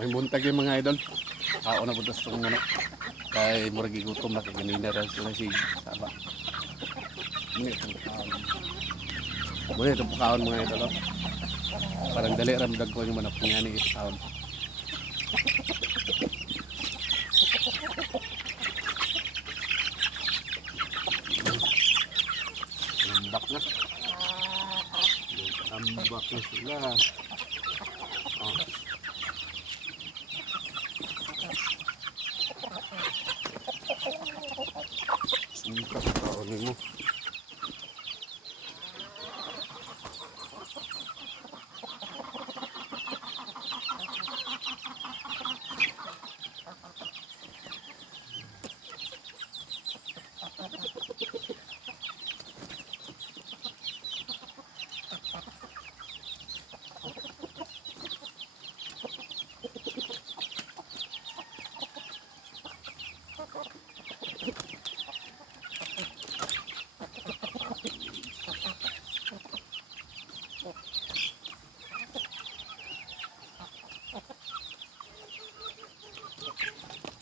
May buntag yung mga idol. Ako na butas itong manok. Kaya murag igutom na kaganina rin sila si Saba. Muna itong pakaon. Muna itong pakaon mga idol. Oh. Parang dali ramdag ko yung manok niya ni pakaon. Lambak na. Lambak na sila. Oh. Singkat kaonin mo.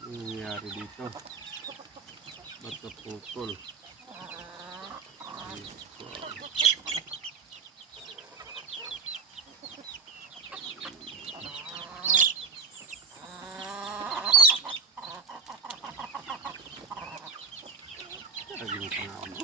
Nangyari dito ba't naputol dito. Lagi pa nga ano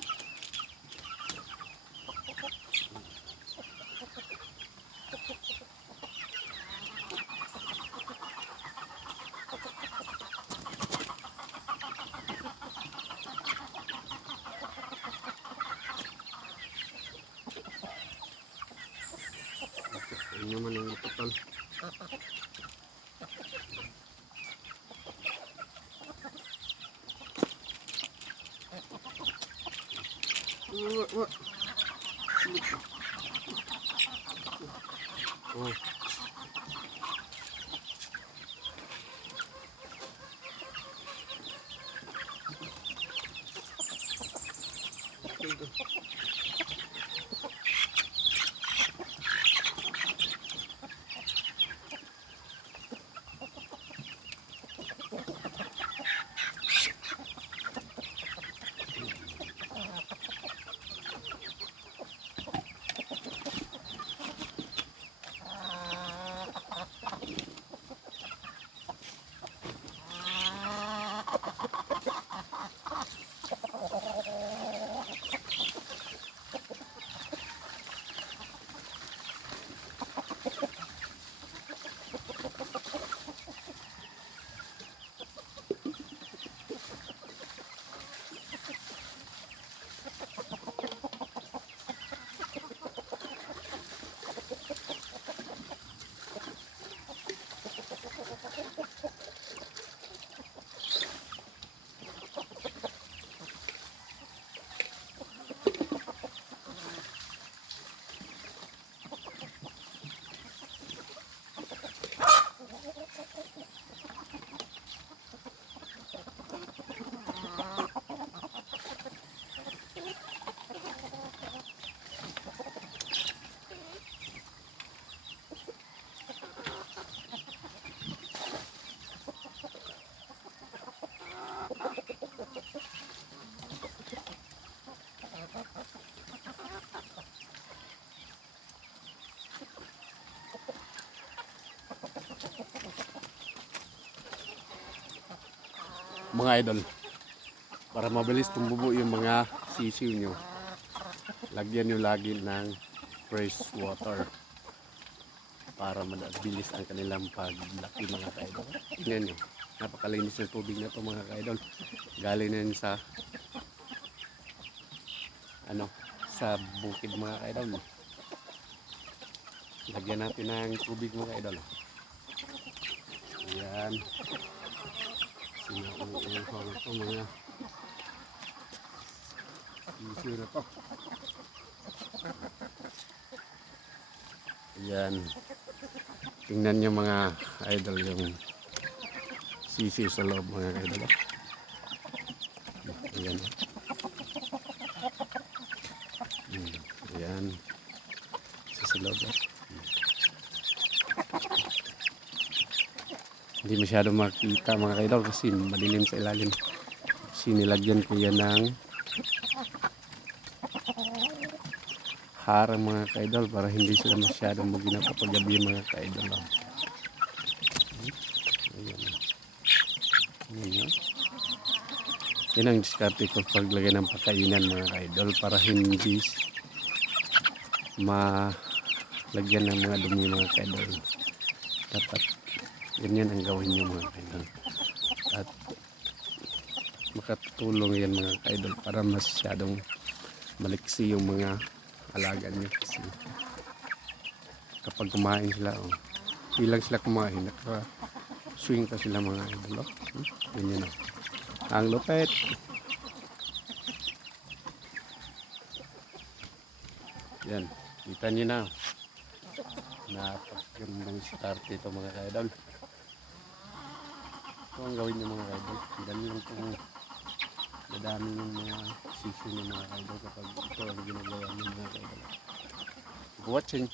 ini naman ang ipatol. Oh. Mga idol, para mabilis tumubo yung mga sisiw nyo, lagyan nyo lagi ng fresh water para mabilis ang kanilang paglaki mga ka-idol. Tingnan nyo, napakalinis ng tubig na ito mga ka-idol. Galing na yun sa sa bukid mga ka-idol. Lagyan natin ng tubig mga ka-idol. Ayan. Sinauuhan ko ito mga sisiw na to. Ayan. Tingnan nyo mga idol yung sisiw sa loob mga idol. Ayan. Ayan. Sa loob. Hindi masyado makita mga kaidol kasi madilim sa ilalim. Sinilagyan ko yan ng harang mga kaidol para hindi sila masyadong maginaw kapag gabi mga kaidol. Ayan. Ayan. Yan ang diskarte ko paglagay ng pakainan mga kaidol para hindi malagyan ng mga dumi mga kaidol. Dapat ganyan ang gawin nyo mga kaidol. At makatulong yan mga kaidol para masyadong maliksi yung mga alaga nyo kasi kapag kumain sila bilang sila kumain swing pa sila mga idol. Ganyan ang lupet. Yan, kita nyo na napagandang start ito mga idol. Ito ang gawin nyo mga idol, ganun lang kung madami yung mga sisyo ng mga idol kapag ito ang ginagawa ng mga idol. Watching.